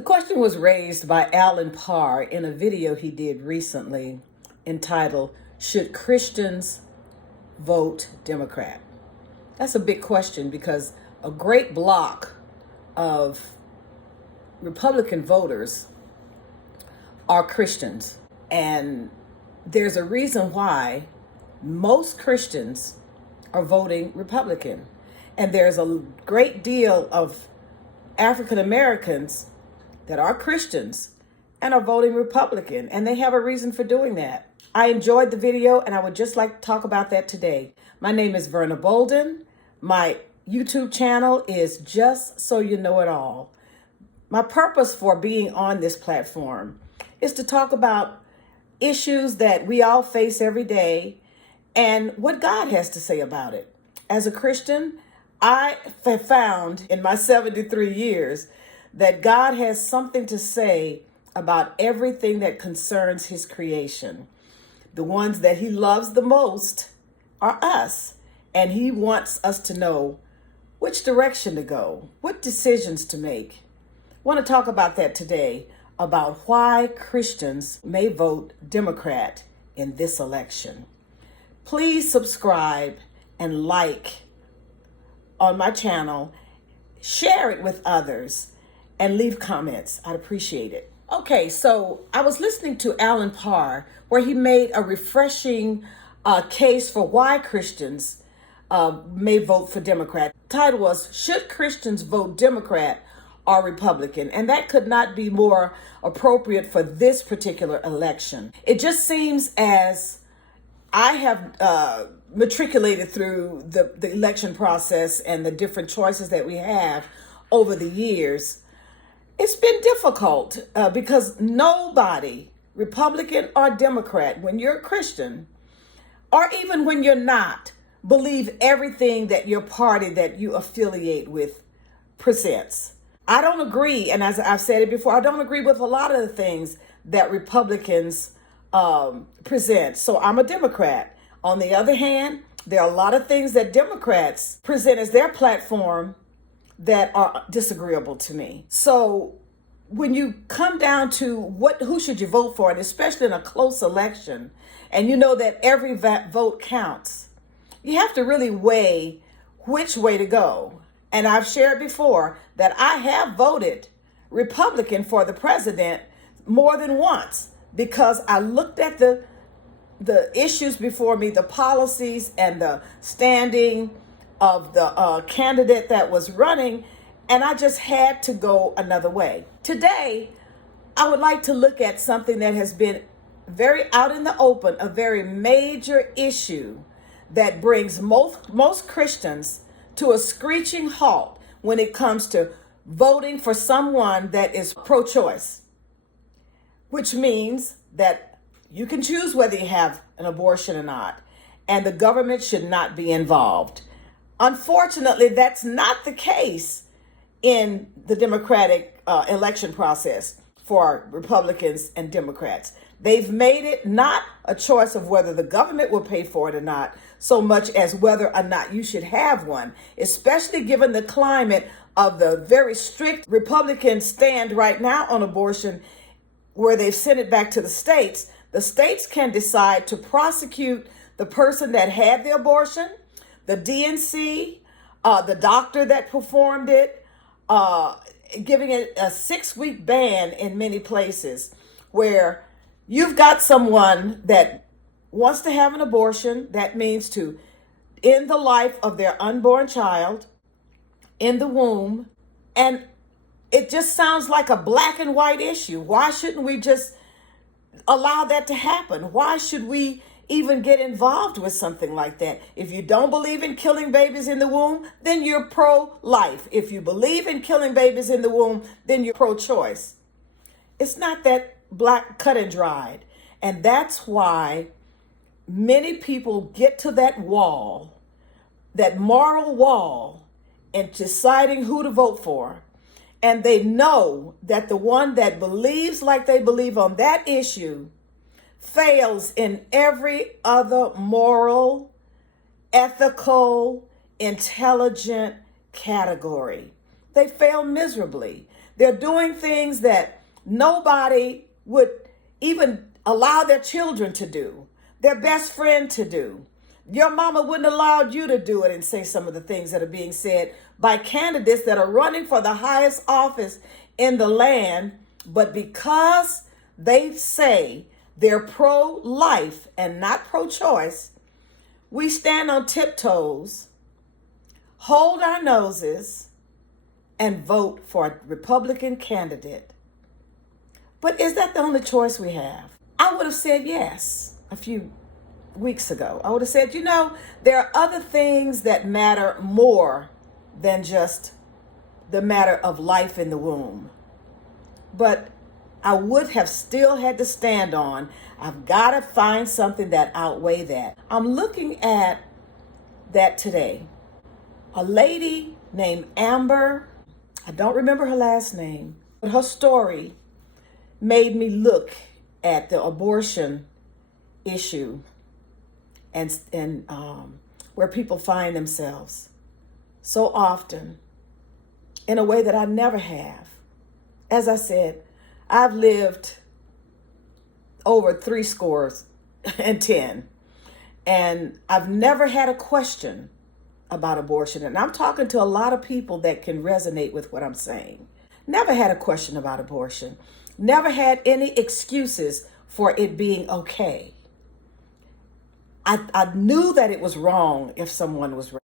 The question was raised by Alan Parr in a video he did recently entitled, "Should Christians Vote Democrat?" That's a big question because a great block of Republican voters are Christians. And there's a reason why most Christians are voting Republican. And there's a great deal of African Americans that are Christians and are voting Republican, and they have a reason for doing that. I enjoyed the video, and I would just like to talk about that today. My name is Verna Bolden. My YouTube channel is Just So You Know It All. My purpose for being on this platform is to talk about issues that we all face every day and what God has to say about it. As a Christian, I have found in my 73 years that God has something to say about everything that concerns his creation. The ones that he loves the most are us, and he wants us to know which direction to go, what decisions to make. I want to talk about that today, about why Christians may vote Democrat in this election. Please subscribe and like on my channel, share it with others, and leave comments. I'd appreciate it. Okay, so I was listening to Alan Parr where he made a refreshing case for why Christians may vote for Democrat. The title was, "Should Christians Vote Democrat or Republican?" And that could not be more appropriate for this particular election. It just seems as I have matriculated through the election process and the different choices that we have over the years. It's been difficult because nobody, Republican or Democrat, when you're a Christian, or even when you're not, believe everything that your party that you affiliate with presents. I don't agree, and as I've said it before, I don't agree with a lot of the things that Republicans present. So I'm a Democrat. On the other hand, there are a lot of things that Democrats present as their platform that are disagreeable to me. So when you come down to who should you vote for, and especially in a close election, and you know that every vote counts, you have to really weigh which way to go. And I've shared before that I have voted Republican for the president more than once because I looked at the issues before me, the policies and the standing of the candidate that was running, and I just had to go another way. Today, I would like to look at something that has been very out in the open, a very major issue that brings most Christians to a screeching halt when it comes to voting for someone that is pro-choice, which means that you can choose whether you have an abortion or not, and the government should not be involved. Unfortunately, that's not the case in the Democratic election process for Republicans and Democrats. They've made it not a choice of whether the government will pay for it or not, so much as whether or not you should have one, especially given the climate of the very strict Republican stand right now on abortion, where they've sent it back to the states. The states can decide to prosecute the person that had the abortion, the DNC, the doctor that performed it, giving it a 6-week ban in many places, where you've got someone that wants to have an abortion. That means to end the life of their unborn child in the womb. And it just sounds like a black and white issue. Why shouldn't we just allow that to happen? Why should we even get involved with something like that? If you don't believe in killing babies in the womb, then you're pro-life. If you believe in killing babies in the womb, then you're pro-choice. It's not that black cut and dried. And that's why many people get to that wall, that moral wall, in deciding who to vote for. And they know that the one that believes like they believe on that issue fails in every other moral, ethical, intelligent category. They fail miserably. They're doing things that nobody would even allow their children to do, their best friend to do. Your mama wouldn't have allowed you to do it and say some of the things that are being said by candidates that are running for the highest office in the land. But because they say they're pro-life and not pro-choice, we stand on tiptoes, hold our noses, and vote for a Republican candidate. But is that the only choice we have? I would have said yes a few weeks ago. I would have said, there are other things that matter more than just the matter of life in the womb. But I would have still had to stand on, I've got to find something that outweighs that. I'm looking at that today. A lady named Amber, I don't remember her last name, but her story made me look at the abortion issue and where people find themselves so often in a way that I never have. As I said, I've lived over 70, and I've never had a question about abortion. And I'm talking to a lot of people that can resonate with what I'm saying. Never had a question about abortion. Never had any excuses for it being okay. I knew that it was wrong if someone was raped.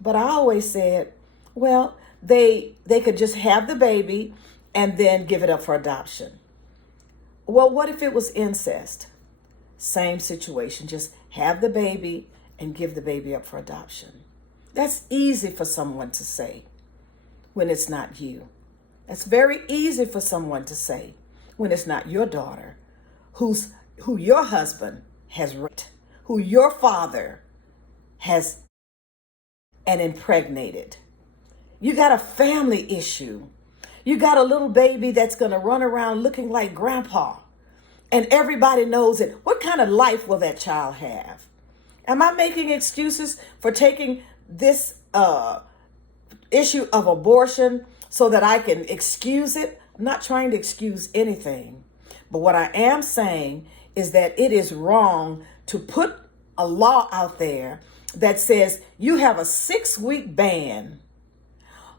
But I always said, well, they could just have the baby and then give it up for adoption. Well, what if it was incest? Same situation, just have the baby and give the baby up for adoption. That's easy for someone to say when it's not you. That's very easy for someone to say when it's not your daughter, who your husband has raped, who your father has and impregnated. You got a family issue. You got a little baby that's going to run around looking like grandpa, and everybody knows it. What kind of life will that child have? Am I making excuses for taking this issue of abortion so that I can excuse it? I'm not trying to excuse anything. But what I am saying is that it is wrong to put a law out there that says you have a 6-week ban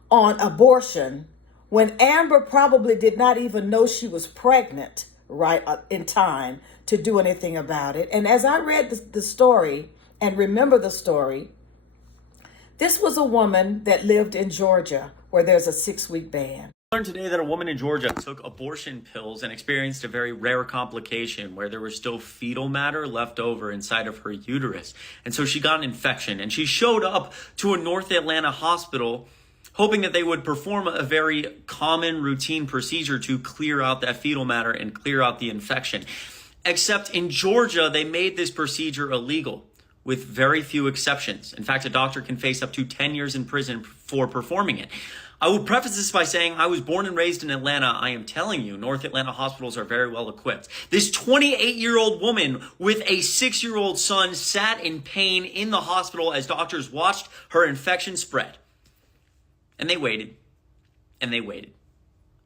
on abortion when Amber probably did not even know she was pregnant right in time to do anything about it. And as I read the story and remember the story, this was a woman that lived in Georgia where there's a 6-week ban. I learned today that a woman in Georgia took abortion pills and experienced a very rare complication where there was still fetal matter left over inside of her uterus. And so she got an infection, and she showed up to a North Atlanta hospital hoping that they would perform a very common routine procedure to clear out that fetal matter and clear out the infection. Except in Georgia, they made this procedure illegal with very few exceptions. In fact, a doctor can face up to 10 years in prison for performing it. I would preface this by saying I was born and raised in Atlanta. I am telling you, North Atlanta hospitals are very well equipped. This 28-year-old woman with a 6-year-old son sat in pain in the hospital as doctors watched her infection spread. And they waited, and they waited,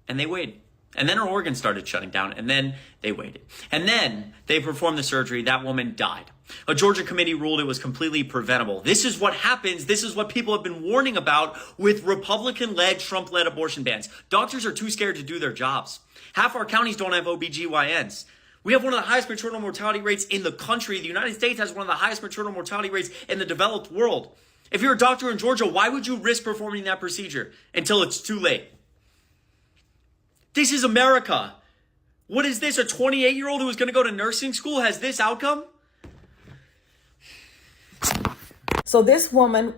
and they waited. And then her organs started shutting down, and then they waited. And then they performed the surgery. That woman died. A Georgia committee ruled it was completely preventable. This is what happens. This is what people have been warning about with Republican-led, Trump-led abortion bans. Doctors are too scared to do their jobs. Half our counties don't have OBGYNs. We have one of the highest maternal mortality rates in the country. The United States has one of the highest maternal mortality rates in the developed world. If you're a doctor in Georgia, why would you risk performing that procedure until it's too late? This is America. What is this? A 28-year-old who is going to go to nursing school has this outcome? So this woman,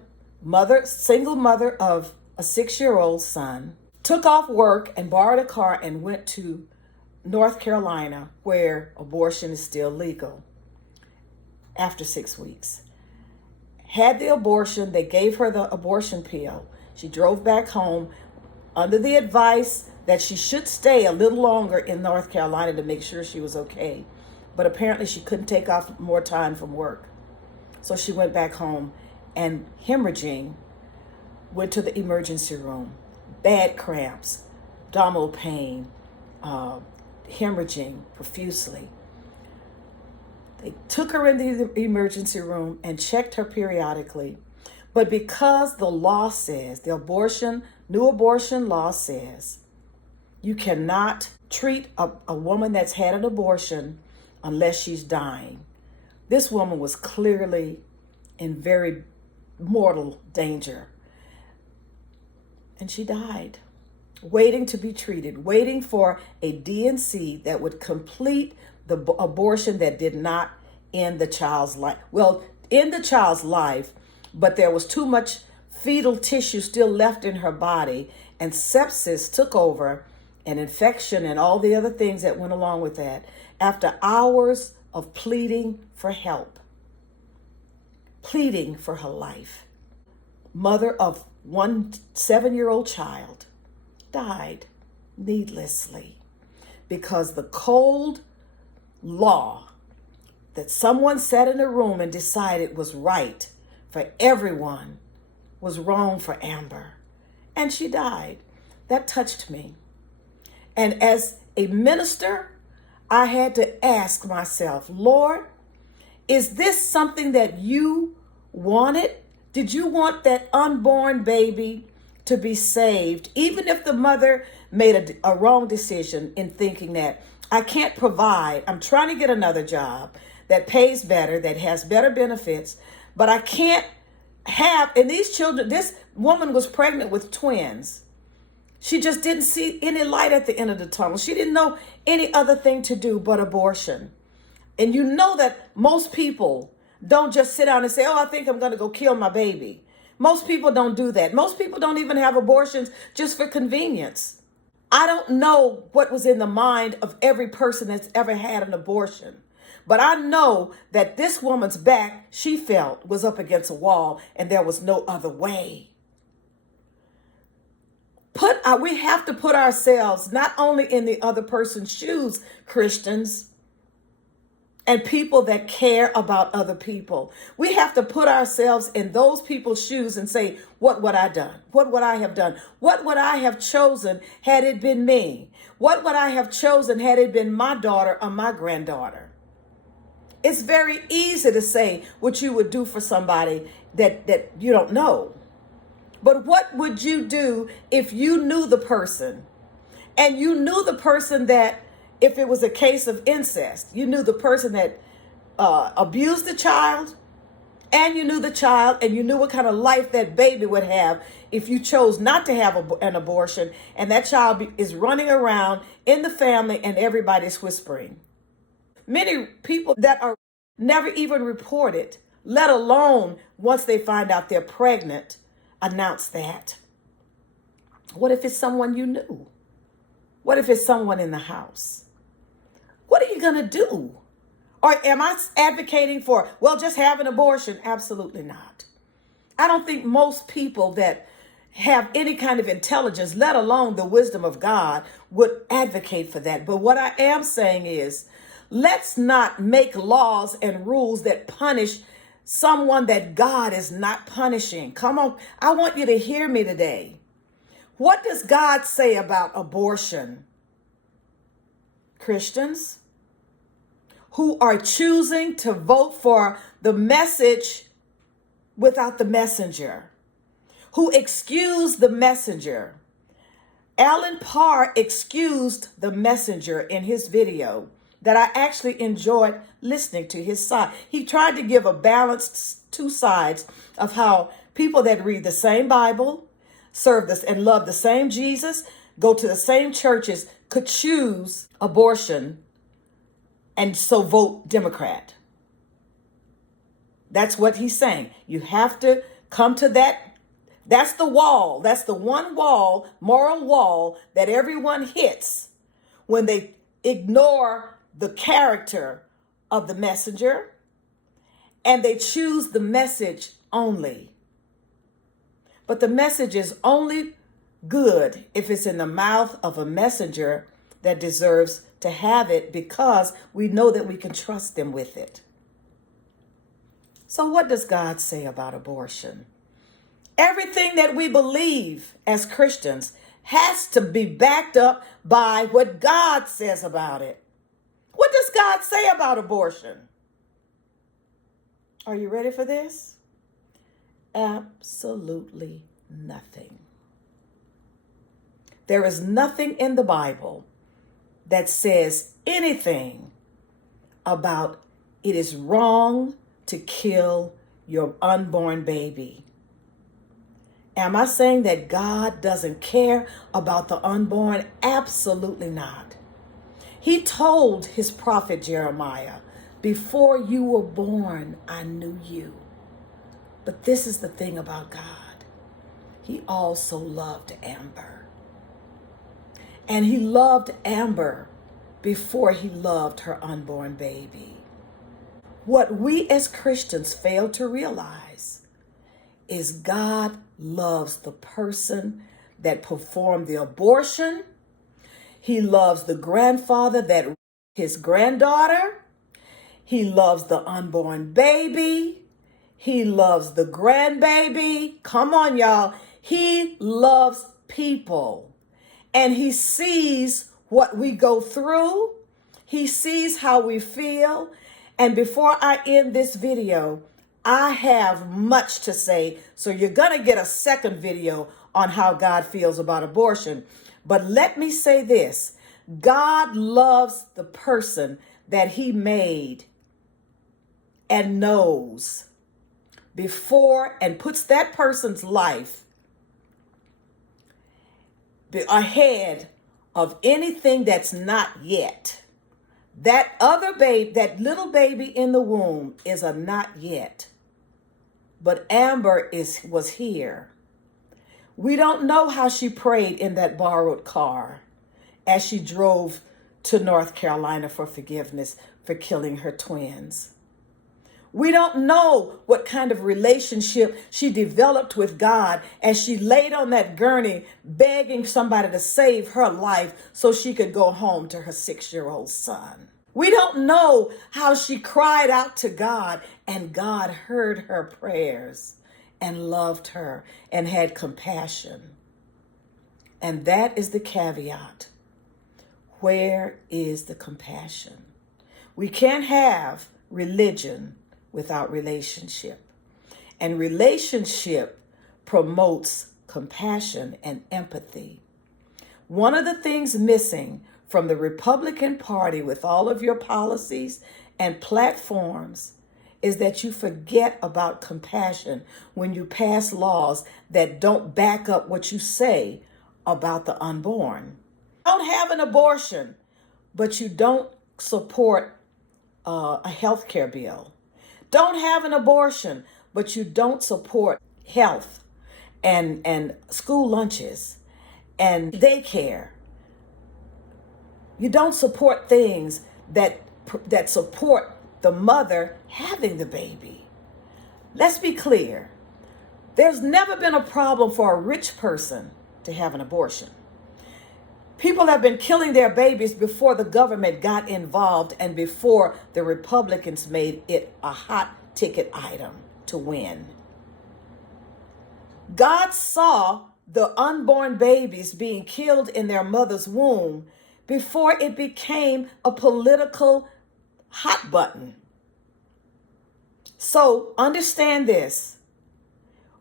single mother of a 6-year-old son, took off work and borrowed a car and went to North Carolina, where abortion is still legal, after 6 weeks. Had the abortion, they gave her the abortion pill. She drove back home under the advice that she should stay a little longer in North Carolina to make sure she was okay. But apparently she couldn't take off more time from work. So she went back home, and hemorrhaging, went to the emergency room, bad cramps, abdominal pain, hemorrhaging profusely. They took her into the emergency room and checked her periodically. But because the law says, new abortion law says, you cannot treat a woman that's had an abortion unless she's dying. This woman was clearly in very mortal danger. And she died, waiting to be treated, waiting for a D&C that would complete the abortion that did not end the child's life. Well, end the child's life, but there was too much fetal tissue still left in her body, and sepsis took over, and infection and all the other things that went along with that. After hours of pleading for help, pleading for her life, mother of one 7-year-old child died needlessly because the cold law that someone sat in a room and decided was right for everyone was wrong for Amber. And she died. That touched me. And as a minister, I had to ask myself, Lord, is this something that you wanted? Did you want that unborn baby to be saved, even if the mother made a wrong decision in thinking that I can't provide, I'm trying to get another job that pays better, that has better benefits, but I can't have, and these children, this woman was pregnant with twins. She just didn't see any light at the end of the tunnel. She didn't know any other thing to do but abortion. And you know that most people don't just sit down and say, oh, I think I'm going to go kill my baby. Most people don't do that. Most people don't even have abortions just for convenience. I don't know what was in the mind of every person that's ever had an abortion. But I know that this woman's back, she felt, was up against a wall, and there was no other way. We have to put ourselves not only in the other person's shoes, Christians, and people that care about other people. We have to put ourselves in those people's shoes and say, what would I done? What would I have done? What would I have chosen had it been me? What would I have chosen had it been my daughter or my granddaughter? It's very easy to say what you would do for somebody that you don't know. But what would you do if you knew the person, and you knew the person that, if it was a case of incest, you knew the person that abused the child, and you knew the child, and you knew what kind of life that baby would have if you chose not to have an abortion, and that child is running around in the family and everybody's whispering. Many people that are never even reported, let alone once they find out they're pregnant, announce that. What if it's someone you knew? What if it's someone in the house? What are you going to do? Or am I advocating for, well, just have an abortion? Absolutely not. I don't think most people that have any kind of intelligence, let alone the wisdom of God, would advocate for that. But what I am saying is, let's not make laws and rules that punish someone that God is not punishing. Come on, I want you to hear me today. What does God say about abortion? Christians who are choosing to vote for the message without the messenger, who excuse the messenger. Alan Parr excused the messenger in his video that I actually enjoyed listening to his side. He tried to give a balanced two sides of how people that read the same Bible, serve this and love the same Jesus, go to the same churches, could choose abortion and so vote Democrat. That's what he's saying. You have to come to that. That's the wall. That's the one wall, moral wall, that everyone hits when they ignore the character of the messenger and they choose the message only. But the message is only good if it's in the mouth of a messenger that deserves to have it, because we know that we can trust them with it. So what does God say about abortion? Everything that we believe as Christians, has to be backed up by what God says about it. What does God say about abortion? Are you ready for this? Absolutely nothing. There is nothing in the Bible that says anything about it is wrong to kill your unborn baby. Am I saying that God doesn't care about the unborn? Absolutely not. He told his prophet Jeremiah, before you were born, I knew you. But this is the thing about God. He also loved Amber. And he loved Amber before he loved her unborn baby. What we as Christians fail to realize is God loves the person that performed the abortion. He loves the grandfather that raped his granddaughter. He loves the unborn baby. He loves the grandbaby. Come on, y'all. He loves people. And he sees what we go through. He sees how we feel. And before I end this video, I have much to say. So you're going to get a second video on how God feels about abortion. But let me say this. God loves the person that he made and knows before and puts that person's life ahead of anything that's not yet. That other baby, that little baby in the womb is a not yet. But Amber was here. We don't know how she prayed in that borrowed car as she drove to North Carolina for forgiveness for killing her twins. We don't know what kind of relationship she developed with God as she laid on that gurney begging somebody to save her life so she could go home to her 6-year-old son. We don't know how she cried out to God and God heard her prayers and loved her and had compassion. And that is the caveat. Where is the compassion? We can't have religion without relationship. And relationship promotes compassion and empathy. One of the things missing from the Republican Party with all of your policies and platforms is that you forget about compassion when you pass laws that don't back up what you say about the unborn. Don't have an abortion, but you don't support a health care bill. Don't have an abortion, but you don't support health and school lunches and daycare. You don't support things that support the mother having the baby. Let's be clear. There's never been a problem for a rich person to have an abortion. People have been killing their babies before the government got involved and before the Republicans made it a hot ticket item to win. God saw the unborn babies being killed in their mother's womb before it became a political hot button. So understand this.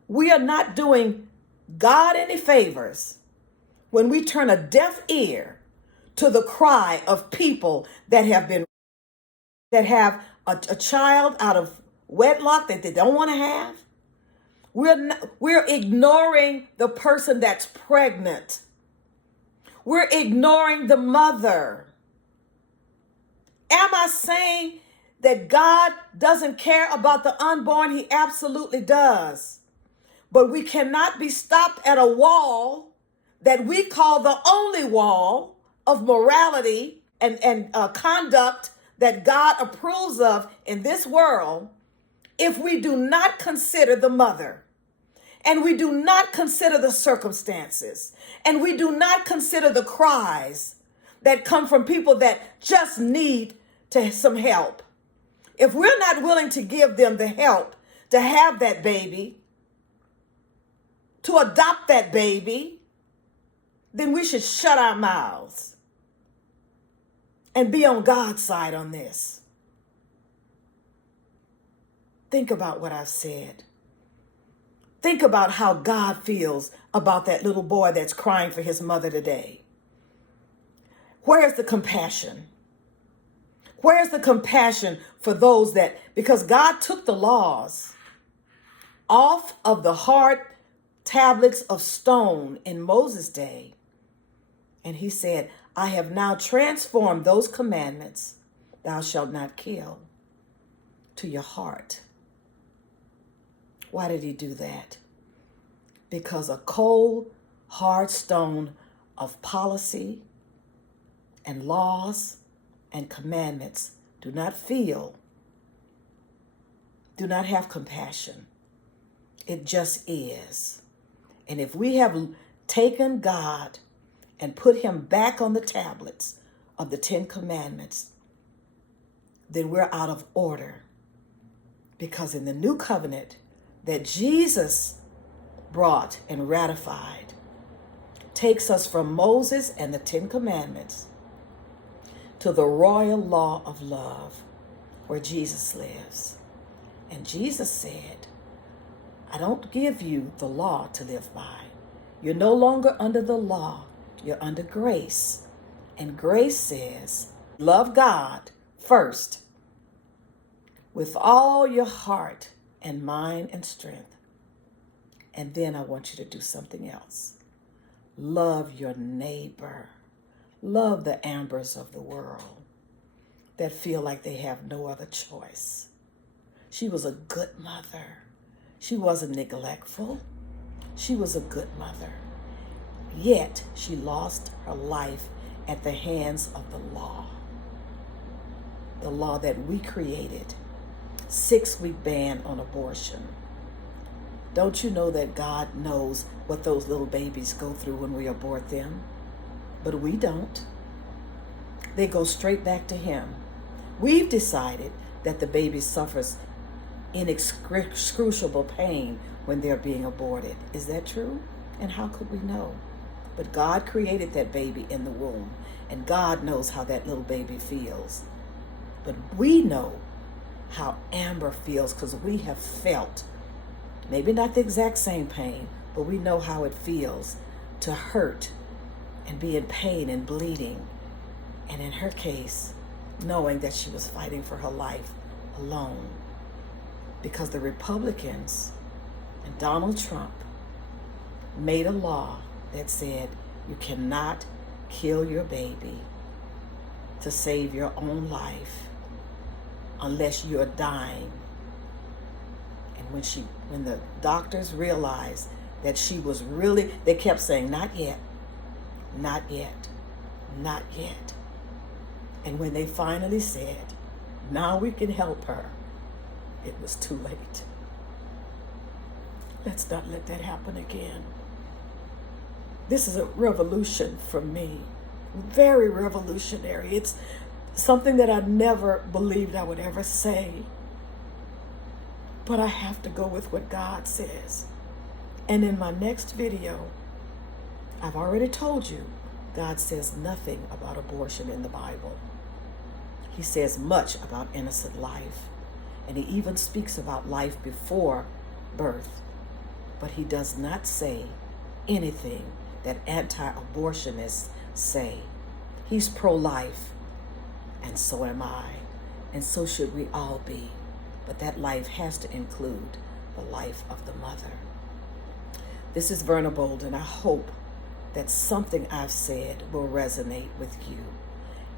We are not doing God any favors when we turn a deaf ear to the cry of people that have a child out of wedlock that they don't want to have. We're ignoring the person that's pregnant. We're ignoring the mother. Am I saying that God doesn't care about the unborn? He absolutely does. But we cannot be stopped at a wall that we call the only wall of morality and conduct that God approves of in this world if we do not consider the mother, and we do not consider the circumstances, and we do not consider the cries that come from people that just need some help. If we're not willing to give them the help to have that baby, to adopt that baby, then we should shut our mouths and be on God's side on this. Think about what I've said. Think about how God feels about that little boy that's crying for his mother today. Where's the compassion? Where's the compassion for those that, because God took the laws off of the hard tablets of stone in Moses' day, and he said, I have now transformed those commandments, thou shalt not kill, to your heart. Why did he do that? Because a cold, hard stone of policy and laws and commandments do not feel, do not have compassion. It just is. And if we have taken God and put him back on the tablets of the 10 Commandments, then we're out of order. Because in the new covenant that Jesus brought and ratified takes us from Moses and the 10 Commandments to the royal law of love where Jesus lives. And Jesus said, I don't give you the law to live by. You're no longer under the law. You're under grace. And grace says, love God first with all your heart and mind and strength. And then I want you to do something else. Love your neighbor. Love the Ambers of the world that feel like they have no other choice. She was a good mother. She wasn't neglectful. She was a good mother. Yet she lost her life at the hands of the law that we created. 6-week ban on abortion. Don't you know that God knows what those little babies go through when we abort them? But we don't. They go straight back to him. We've decided that the baby suffers inexcruciable pain when they're being aborted. Is that true? And how could we know? But God created that baby in the womb, and God knows how that little baby feels. But we know how Amber feels because we have felt, maybe not the exact same pain, but we know how it feels to hurt and be in pain and bleeding. And in her case, knowing that she was fighting for her life alone. Because the Republicans and Donald Trump made a law that said you cannot kill your baby to save your own life unless you're dying. And when the doctors realized that she was really, they kept saying, not yet, not yet, not yet. And when they finally said, now we can help her, it was too late. Let's not let that happen again. This is a revolution for me. Very revolutionary. It's something that I never believed I would ever say. But I have to go with what God says. And in my next video, I've already told you, God says nothing about abortion in the Bible. He says much about innocent life. And he even speaks about life before birth. But he does not say anything that anti-abortionists say. He's pro-life, and so am I, and so should we all be. But that life has to include the life of the mother. This is Verna Bolden. I hope that something I've said will resonate with you.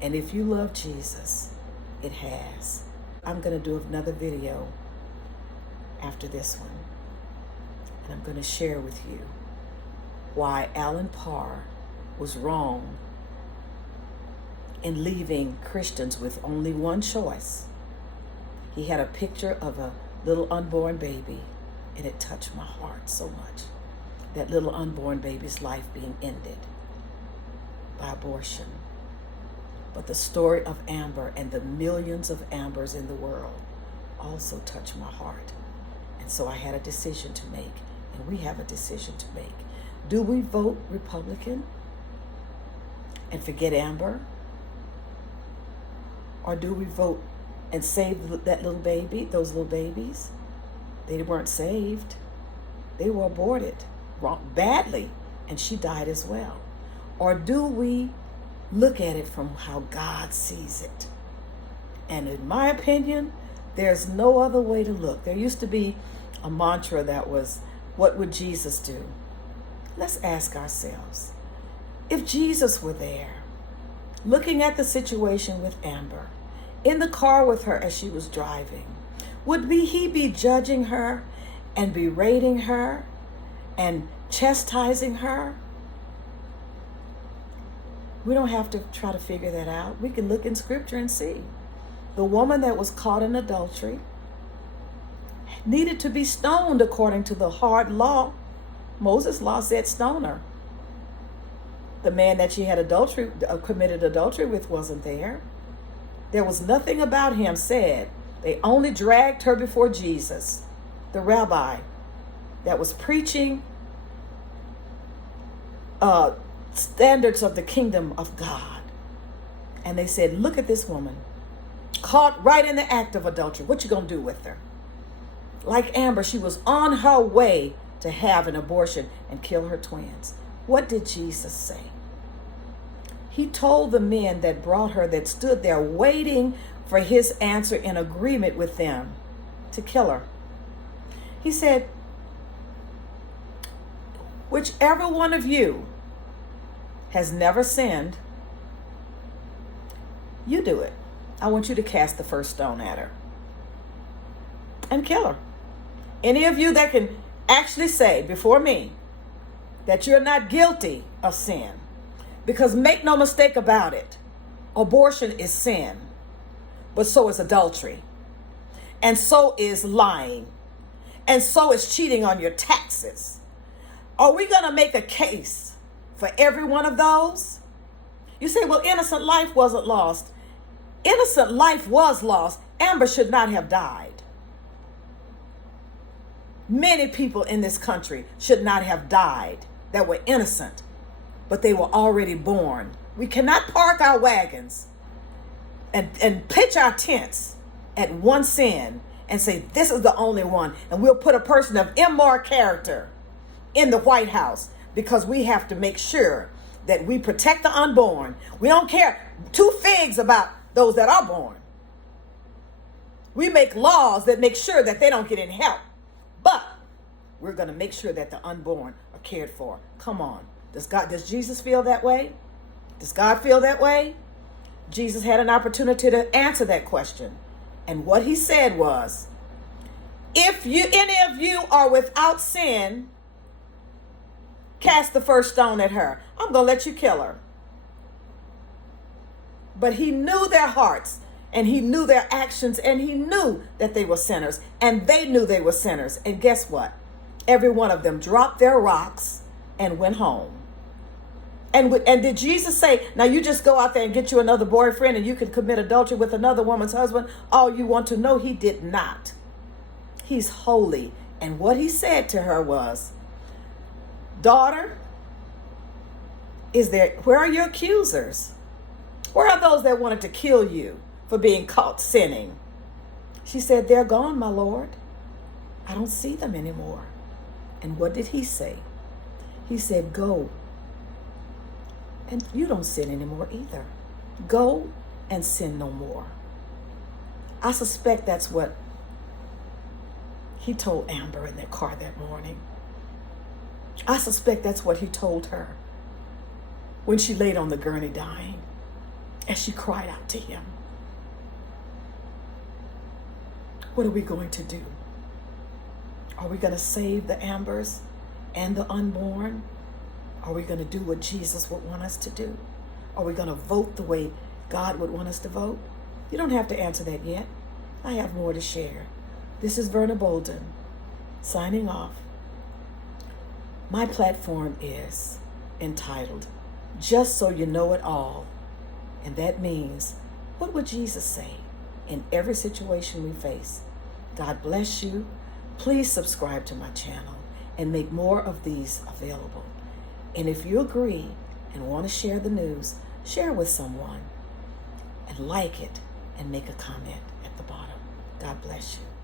And if you love Jesus, it has. I'm going to do another video after this one. And I'm going to share with you why Alan Parr was wrong in leaving Christians with only one choice. He had a picture of a little unborn baby, and it touched my heart so much. That little unborn baby's life being ended by abortion. But the story of Amber and the millions of Ambers in the world also touched my heart. And so I had a decision to make, and we have a decision to make. Do we vote Republican and forget Amber? Or do we vote and save that little baby, those little babies? They weren't saved. They were aborted badly, and she died as well. Or do we look at it from how God sees it? And in my opinion, there's no other way to look. There used to be a mantra that was, what would Jesus do? Let's ask ourselves, if Jesus were there, looking at the situation with Amber, in the car with her as she was driving, would he be judging her and berating her and chastising her? We don't have to try to figure that out. We can look in scripture and see. The woman that was caught in adultery needed to be stoned according to the hard law. Moses' law said stone her. The man that she had committed adultery with wasn't there. There was nothing about him said. They only dragged her before Jesus, the rabbi that was preaching standards of the kingdom of God. And they said, look at this woman, caught right in the act of adultery. What you gonna do with her? Like Amber, she was on her way to have an abortion and kill her twins. What did Jesus say? He told the men that brought her, that stood there waiting for his answer in agreement with them, to kill her. He said, whichever one of you has never sinned, you do it. I want you to cast the first stone at her and kill her. Any of you that can actually say before me that you're not guilty of sin, because make no mistake about it, abortion is sin, but so is adultery, and so is lying, and so is cheating on your taxes. Are we going to make a case for every one of those? You say, well, innocent life wasn't lost. Innocent life was lost. Amber should not have died. Many people in this country should not have died that were innocent, but they were already born. We cannot park our wagons and pitch our tents at one sin and say, this is the only one. And we'll put a person of immoral character in the White House because we have to make sure that we protect the unborn. We don't care two figs about those that are born. We make laws that make sure that they don't get any help. But we're going to make sure that the unborn are cared for. Come on. Does Jesus feel that way? Does God feel that way? Jesus had an opportunity to answer that question. And what he said was, if any of you are without sin, cast the first stone at her. I'm going to let you kill her. But he knew their hearts, and he knew their actions, and he knew that they were sinners, and they knew they were sinners. And guess what? Every one of them dropped their rocks and went home. And did Jesus say, now you just go out there and get you another boyfriend and you can commit adultery with another woman's husband? All you want to know, he did not. He's holy. And what he said to her was, daughter, where are your accusers? Where are those that wanted to kill you for being caught sinning? She said, they're gone, my Lord. I don't see them anymore. And what did he say? He said, go. And you don't sin anymore either. Go and sin no more. I suspect that's what he told Amber in that car that morning. I suspect that's what he told her when she laid on the gurney dying, as she cried out to him. What are we going to do? Are we going to save the Ambers and the unborn? Are we going to do what Jesus would want us to do? Are we going to vote the way God would want us to vote? You don't have to answer that yet. I have more to share. This is Verna Bolden, signing off. My platform is entitled, Just So You Know It All. And that means, what would Jesus say in every situation we face? God bless you. Please subscribe to my channel and make more of these available. And if you agree and want to share the news, share with someone, and like it, and make a comment at the bottom. God bless you.